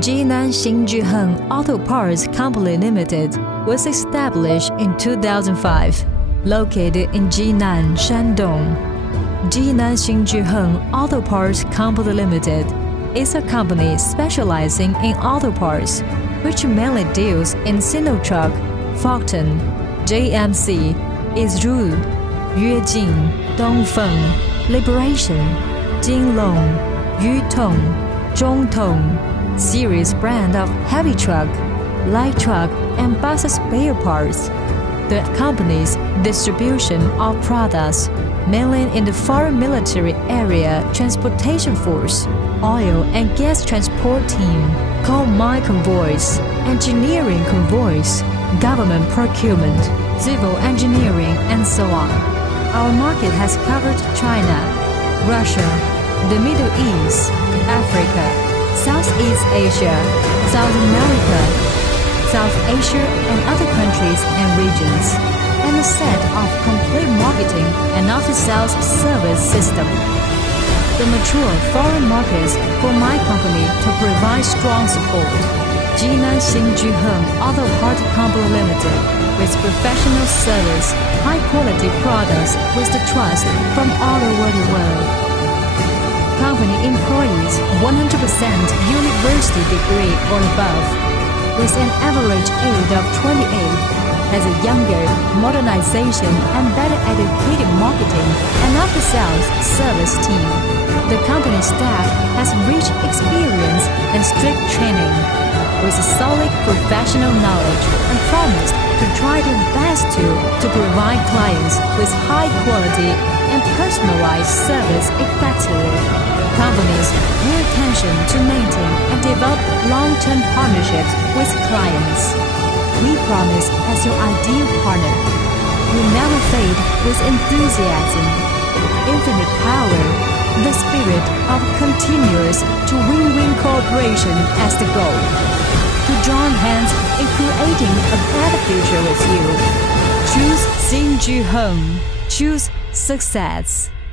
Jinan Xinjuheng Auto Parts Company Limited was established in 2005, located in Jinan, Shandong. Jinan Xinjuheng Auto Parts Company Limited is a company specializing in auto parts, which mainly deals in Sinotruk, Foxton, JMC, Israel, Yuejing, Dongfeng, Liberation, Jinlong, Yutong, Zhongtong series brand of heavy truck, light truck, and bus spare parts. The company's distribution of products mainly in the foreign military area transportation force, oil and gas transport team, coal mine convoys, engineering convoys, government procurement, civil engineering, and so on. Our market has covered China, Russia, the Middle East, Africa, Southeast Asia, South America, South Asia, and other countries and regions, and a set of complete marketing and after-sales service system. The mature foreign markets for my company to provide strong support. Jinan Xinjuheng Auto Parts Company Limited, with professional service, high-quality products with the trust from all over the world. Company employees 100% university degree or above, with an average age of 28, has a younger, modernization, and better educated marketing and after-sales service team. The company staff has rich experience and strict training, with a solid professional knowledge, and promised to try their best to provide clients with high quality and personalized service effectively. Companies pay attention to maintain and develop long-term partnerships with clients. We promise as your ideal partner. We never fade with enthusiasm, infinite power, the spirit of continuous to win-win cooperation as the goal. To join hands in creating a better future with you. Choose Xinjuheng. Choose success.